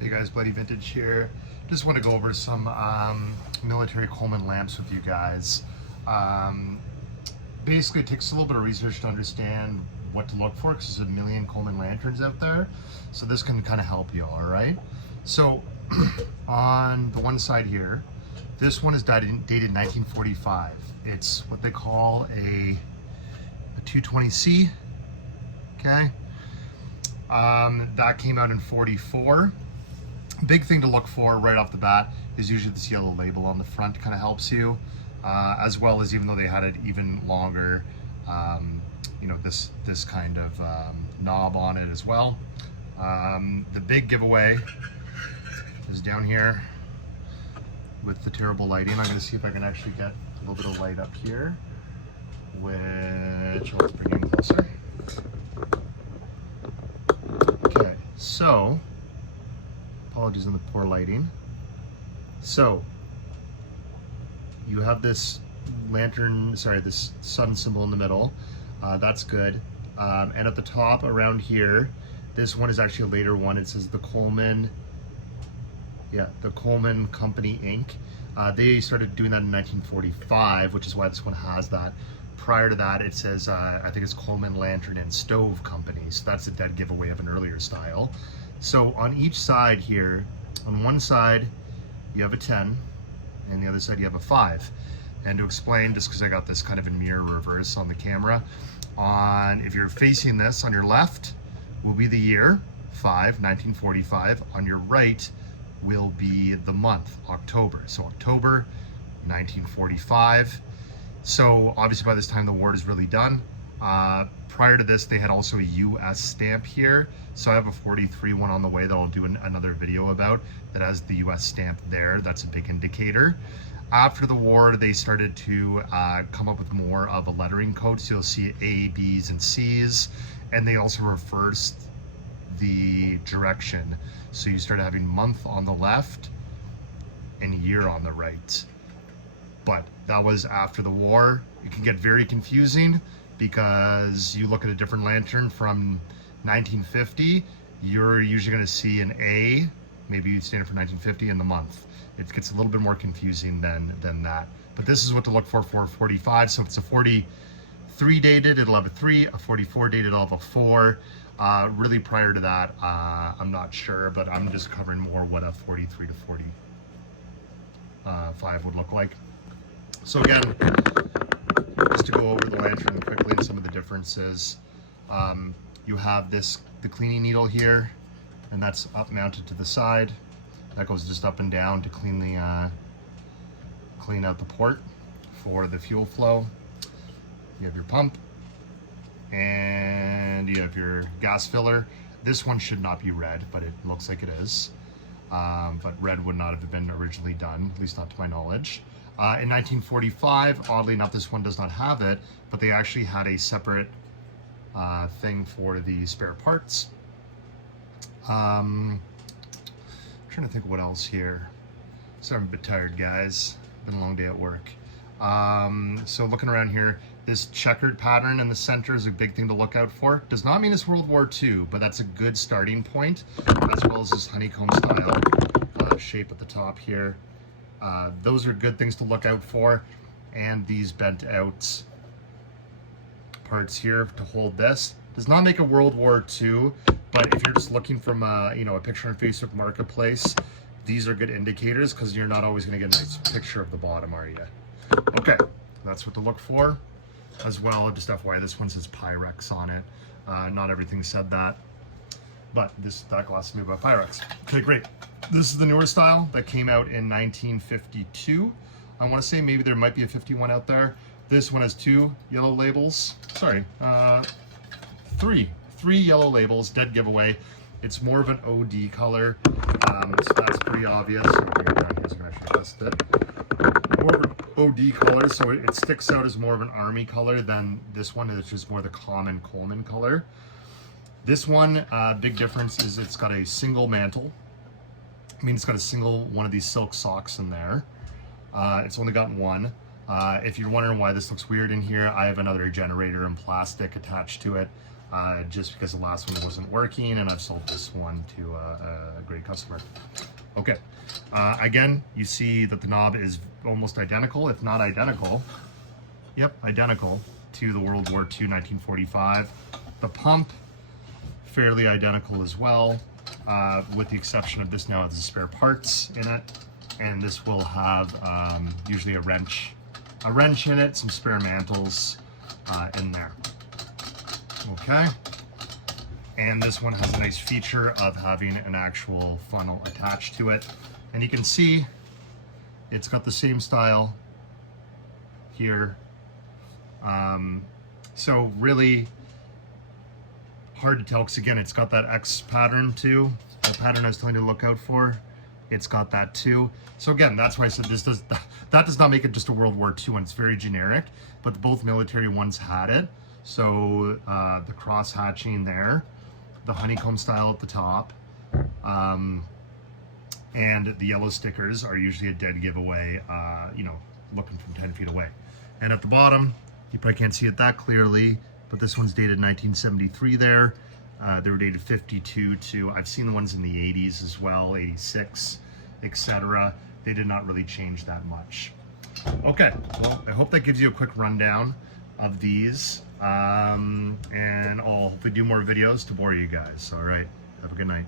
Hey guys, Bloody Vintage here. Just want to go over some military Coleman lamps with you guys. Basically, it takes a little bit of research to understand what to look for because there's a million Coleman lanterns out there. So this can kind of help you, all right? So on the one side here, this one is dated 1945. It's what they call a 220C, okay? That came out in 44. Big thing to look for right off the bat is usually this yellow label on the front kind of helps you, as well as, even though they had it even longer, you know, this kind of knob on it as well. The big giveaway is down here with the terrible lighting. I'm going to see if I can actually get a little bit of light up here, which I'll bring in closer. Okay, so apologies on the poor lighting. So you have this lantern, sorry, this sun symbol in the middle. That's good. And at the top around here, this one is actually a later one. It says the Coleman, the Coleman Company Inc. They started doing that in 1945, which is why this one has that. Prior to that, it says, I think it's Coleman Lantern and Stove Company. So that's a dead giveaway of an earlier style. So on each side here, on one side, you have a 10, and the other side you have a 5. And to explain, just because I got this kind of in mirror reverse on the camera, if you're facing this, on your left will be the year, 1945. On your right will be the month, October. So October 1945. So obviously by this time the war is really done. Prior to this, they had also a US stamp here. So I have a 43 one on the way that I'll do another video about that has the US stamp there. That's a big indicator. After the war, they started to come up with more of a lettering code. So you'll see A, B's, and C's. And they also reversed the direction. So you started having month on the left and year on the right. But that was after the war. It can get very confusing because you look at a different lantern from 1950, you're usually going to see an A, maybe you'd stand for 1950 in the month. It gets a little bit more confusing than that. But this is what to look for 45. So if it's a 43 dated, it'll have a 3, a 44 dated, it'll have a 4. Really prior to that, I'm not sure, but I'm just covering more what a 43 to 45 would look like. So again, just to go over the lantern quickly and some of the differences, you have the cleaning needle here, and that's up mounted to the side. That goes just up and down to clean out the port for the fuel flow. You have your pump, and you have your gas filler. This one should not be red, but it looks like it is. But red would not have been originally done, at least not to my knowledge. In 1945, oddly enough, this one does not have it, but they actually had a separate thing for the spare parts. I'm trying to think of what else here. Sorry, I'm a bit tired, guys. Been a long day at work. So looking around here, this checkered pattern in the center is a big thing to look out for. Does not mean it's World War II, but that's a good starting point, as well as this honeycomb style shape at the top here. Those are good things to look out for. And these bent out parts here to hold this. Does not make a World War II, but if you're just looking from a picture on Facebook Marketplace, these are good indicators because you're not always going to get a nice picture of the bottom, are you? Okay, that's what to look for. As well, just FYI, this one says Pyrex on it. Not everything said that, but that glass is made by Pyrex. Okay, great. This is the newer style that came out in 1952. I want to say maybe there might be a 51 out there. This one has 2 yellow labels. Sorry, 3 yellow labels, dead giveaway. It's more of an OD color, so that's pretty obvious. I'll bring it down here so I can actually test it. More of an OD color, so it sticks out as more of an army color than this one, which is more the common Coleman color. This one, big difference is it's got a single mantle. I mean, it's got a single one of these silk socks in there. It's only got one. If you're wondering why this looks weird in here, I have another generator in plastic attached to it. just because the last one wasn't working, and I've sold this one to a great customer. Okay, again, you see that the knob is almost identical, if not identical. Yep, identical to the World War II 1945. The pump, fairly identical as well, with the exception of this now has the spare parts in it, and this will have usually a wrench in it, some spare mantles in there. Okay, and this one has a nice feature of having an actual funnel attached to it, and you can see it's got the same style here. So really hard to tell, because again, it's got that X pattern too, the pattern I was telling you to look out for. It's got that too. So again, that's why I said that does not make it just a World War II one. It's very generic, but both military ones had it. So the cross hatching there, the honeycomb style at the top, and the yellow stickers are usually a dead giveaway, you know, looking from 10 feet away. And at the bottom, you probably can't see it that clearly, but this one's dated 1973 there. They were dated 52 to, I've seen the ones in the 80s as well, 86, etc. They did not really change that much. Okay, well, I hope that gives you a quick rundown of these, and I'll hopefully do more videos to bore you guys. All right, have a good night.